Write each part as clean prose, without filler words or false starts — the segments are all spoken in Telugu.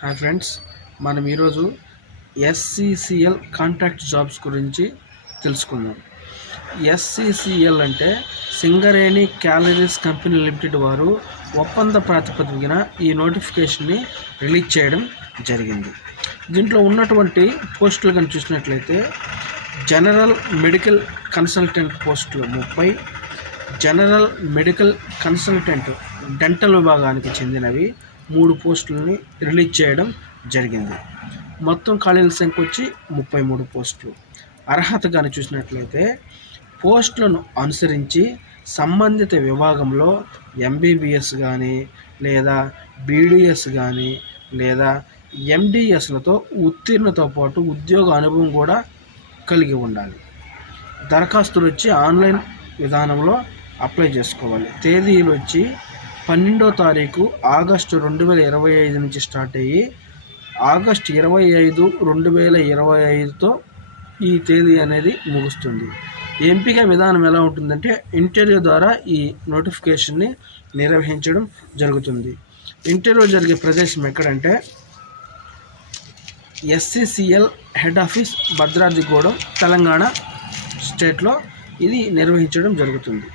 హాయ్ ఫ్రెండ్స్, మనం ఈరోజు ఎస్సీసీఎల్ కాంట్రాక్ట్ జాబ్స్ గురించి తెలుసుకుందాం. ఎస్సీసీఎల్ అంటే సింగరేణి క్యాలరీస్ కంపెనీ లిమిటెడ్ వారు ఒప్పంద ప్రాతిపదికన ఈ నోటిఫికేషన్ని రిలీజ్ చేయడం జరిగింది. దీంట్లో ఉన్నటువంటి పోస్టులు కనుక చూసినట్లయితే జనరల్ మెడికల్ కన్సల్టెంట్ పోస్టులు 30, జనరల్ మెడికల్ కన్సల్టెంట్ డెంటల్ విభాగానికి చెందినవి 3 పోస్టులని రిలీజ్ చేయడం జరిగింది. మొత్తం ఖాళీల సంఖ్య వచ్చి 33 పోస్టులు. అర్హత కానీ చూసినట్లయితే పోస్టులను అనుసరించి సంబంధిత విభాగంలో ఎంబీబీఎస్ కానీ లేదా బీడీఎస్ కానీ లేదా ఎండిఎస్లతో ఉత్తీర్ణతో పాటు ఉద్యోగ అనుభవం కూడా కలిగి ఉండాలి. దరఖాస్తులు వచ్చి ఆన్లైన్ విధానంలో అప్లై చేసుకోవాలి. తేదీలు వచ్చి 12వ తారీఖు ఆగస్టు 2025 నుంచి స్టార్ట్ అయ్యి ఆగస్టు 25, 2025తో ఈ తేదీ అనేది ముగుస్తుంది. ఎంపిక విధానం ఎలా ఉంటుందంటే ఇంటర్వ్యూ ద్వారా ఈ నోటిఫికేషన్ని నిర్వహించడం జరుగుతుంది. ఇంటర్వ్యూ జరిగే ప్రదేశం ఎక్కడంటే ఎస్సీసీఎల్ హెడ్ ఆఫీస్, భద్రాద్రిగూడెం, తెలంగాణ స్టేట్లో ఇది నిర్వహించడం జరుగుతుంది.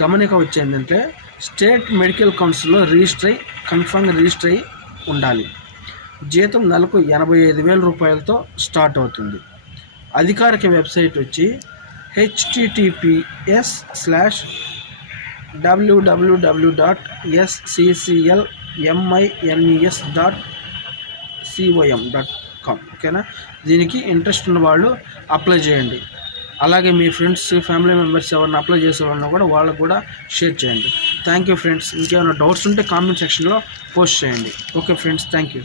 గమనిక వచ్చేందంటే స్టేట్ మెడికల్ కౌన్సిల్లో కన్ఫర్మ్గా రిజిస్టర్ అయ్యి ఉండాలి. జీతం నెలకు 85,000 రూపాయలతో స్టార్ట్ అవుతుంది. అధికారిక వెబ్సైట్ వచ్చి https://www.scclmines.com. ఓకేనా? దీనికి ఇంట్రెస్ట్ ఉన్న వాళ్ళు అప్లై చేయండి. అలాగే మీ ఫ్రెండ్స్, ఫ్యామిలీ మెంబర్స్ ఎవరైనా అప్లై చేసే వాళ్ళని కూడా వాళ్ళకు కూడా షేర్ చేయండి. Thank you friends. ఇంకేమైనా డౌట్స్ ఉంటే కామెంట్ సెక్షన్లో పోస్ట్ చేయండి. Okay friends, thank you.